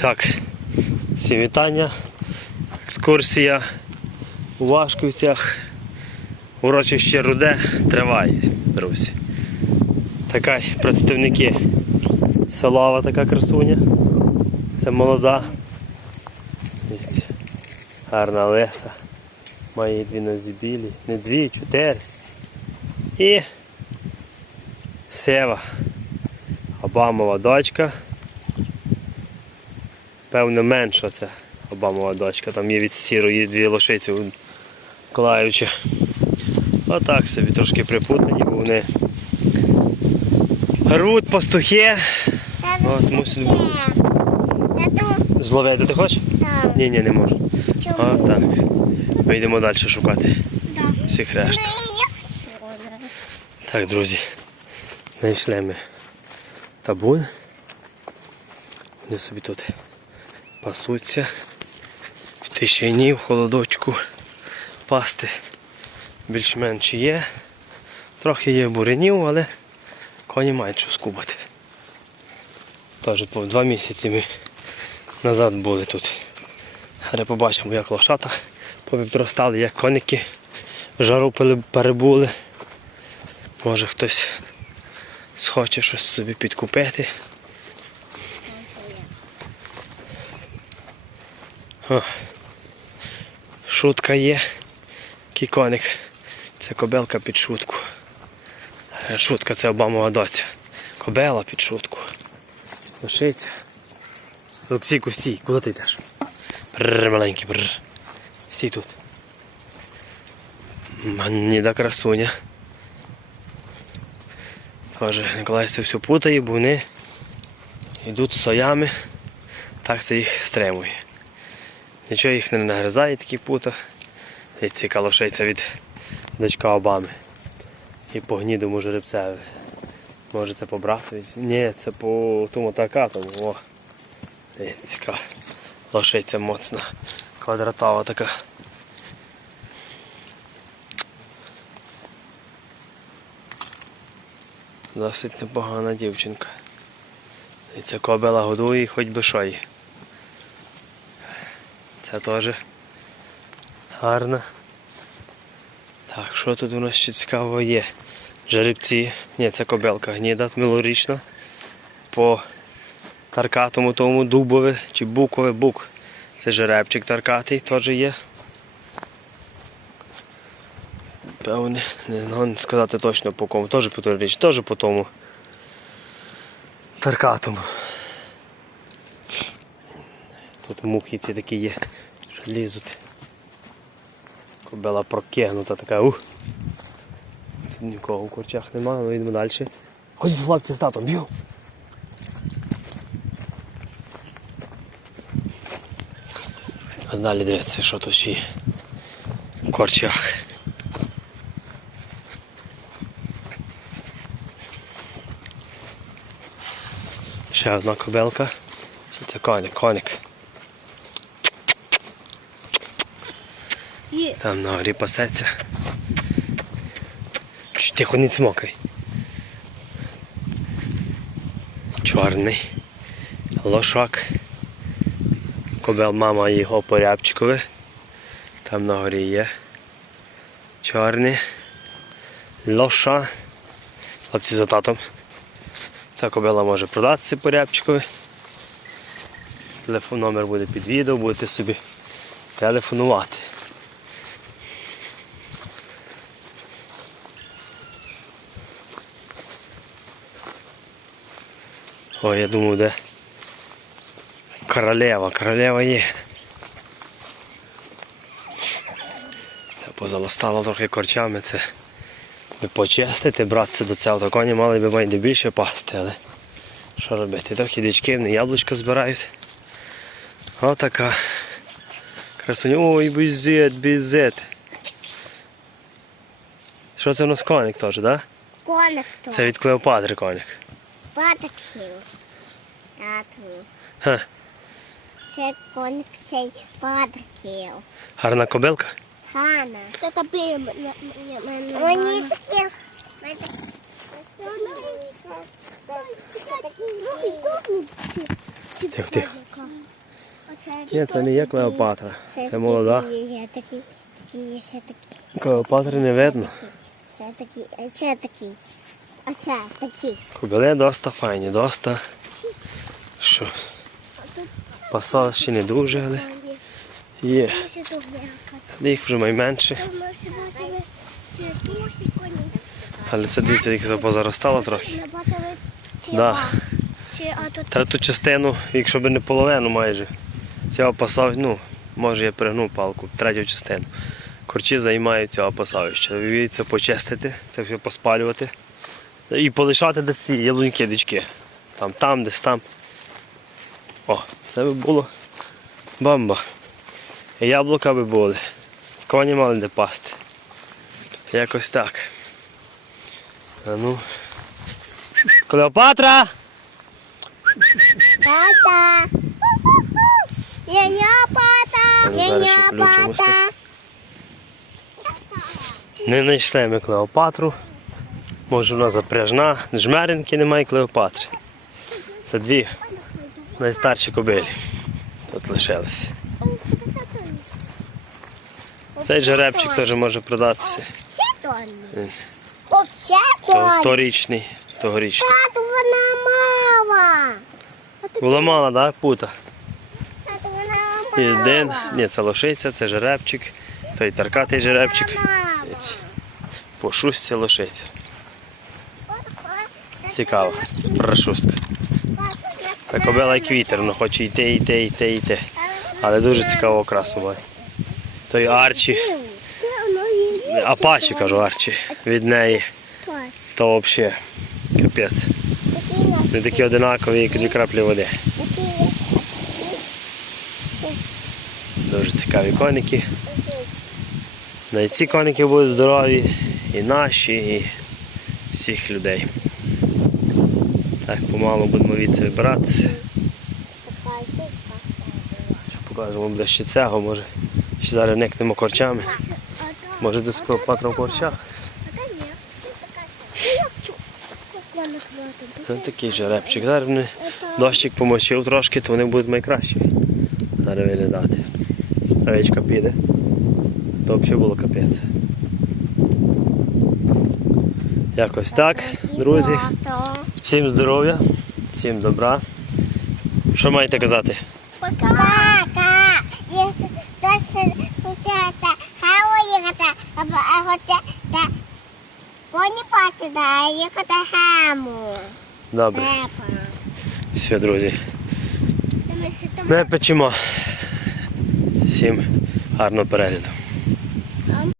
Так, всім вітання. Екскурсія у Вашківцях. Урочище Руде триває, друзі. Така представники Солава така красуня. Це молода. Дивіться. Гарна леса. Має дві нозі білі. Не дві, чотири. І Сева. Обамова дочка. Певно, менша це Обамова дочка. Там є від сірої дві лошиці у Миколаївича. Отак собі трошки припутані, бо вони рвуть пастухи. От, мусить Зловити ти хочеш? так. Ні, ні, не можу. Чому? Отак. Ми йдемо далі шукати Так. всіх решт. Я хочу. Так, друзі, знайшли ми табун. Вони собі тут пасуться. В тишині, в холодочку пасти більш-менш є. Трохи є буренів, але коні мають що скубати. Теж по два місяці ми назад були тут. Але побачимо, як лошата повідростали, як коники жару перебули. Може хтось схоче щось собі підкупити. О, шутка є. Кіконик. Це кобелка під шутку. Е, Шутка це Обамова доця. Кобела під шутку. Лишиться. Олексійку, стій, куди ти йдеш? Бррр, маленький, бррр. Стій тут. Маніда красуня. Тоже Николай це все путає, бо вони йдуть соями, так це їх стримує. Нічого їх не нагризає такі пута. І ці калошиця від дочка Обами. І по гнідому жеребцеві. Може це по братові? Ні, це по тому такатому. О. Дивіться, яка лошиця моцна. Квадратова така. Досить непогана дівчинка. І ця кобила годує хоч би що. Це теж гарна. Так, що тут у нас ще цікавого є? Жеребці. Ні, це кобелка гніда милорічна. По таркатому тому дубове чи букове бук. Це жеребчик таркатий теж є. Певне, не можу сказати точно по кому. Теж по той річ, теж по тому. Таркатому. Тут мухи ці такі є, що лізуть. Кобела прокигнута така. Ух. Тут нікого в корчах немає, ми йдемо далі. Ходіть хлопці з татом, б'ю. А далі дивіться, що тут ще є в корчах. Ще одна кобелка. Це коник, коник. Там на горі пасеться. Чш, Тихо не цмокай. Чорний. Лошак. Кобел мама його порябчикове. Там на горі є. Чорний. Лоша. Хлопці за татом. Ця кобила може продатися порябчикове. Телефон номер буде під відео, будете собі телефонувати. Ой, я думаю, де королева, королева є. Та позалостало трохи корчами, це не почистити, братися до цього коні мали би майже більше пасти, але що робити? Трохи дички, вони яблучка збирають. Отака. Красуня. Ой, бізет, бізет. Що це у нас коник теж, так? Да? Коник. Це від Клеопатри коник. Ха. Це коник цей патриків. Гарна кобилка. Хана. Це тобі. Мені такі. Тихо, тихо. Ні, це не є Клеопатра. Це молода. Клеопатри не видно. Ще такі, а ще ще такі. Кобили доста файні, доста. Що? Пасовищі не дуже, але є. Їх вже найменше. Але це дивіться, їх позаростало трохи. Да. ба- Чи а тут Та ту частину, якщо б не половину майже, цього пасав, ну, може я перегнув палку, третю частину. Корчі займають цього пасовища. Це почистити, це все поспалювати. І полишати десь ці яблуньки, дички. Там, там, десь там. О, це би було бомба. І яблука би були. Коні мали де пасти. Якось так. А ну. Клеопатра! Тата. Няня-пата. Ще. Не знайшли ми Клеопатру. Може вона запряжна. Жмеринки немає Клеопатри. Це дві найстарші кобилі. Тут лишилися. Цей жеребчик теж може продатися. То, то. торічний, тогорічний. Тату, вона мала. Була мала, так, пута? Тату, вона І мала. один. Ні, це лошиця, це жеребчик, той таркатий жеребчик. По шустці лошиця. Цікаво. Прошустка. Та кобила як вітер, ну хоче йти, йти, йти, йти. Але дуже цікавого окрасу має. Той Арчі, Апачі кажу Арчі, від неї, то взагалі капець. Вони такі одинакові, як дві краплі води. Дуже цікаві коники. Ну, і ці коники будуть здорові, і наші, і всіх людей. Так, помалу будемо від вибиратися. Покажемо ближче цього, може ще зараз никнемо корчами. Може до склопатра в корчах. Ось такий жеребчик. Зараз вони дощик помочив трошки, то вони будуть найкращі. Зараз виглядати. Речка піде. То взагалі було капець. Якось так, друзі. Всім здоров'я, всім добра. Що маєте казати? Пока. Добре. Все, друзі. Ми печемо. Всім гарного перегляду.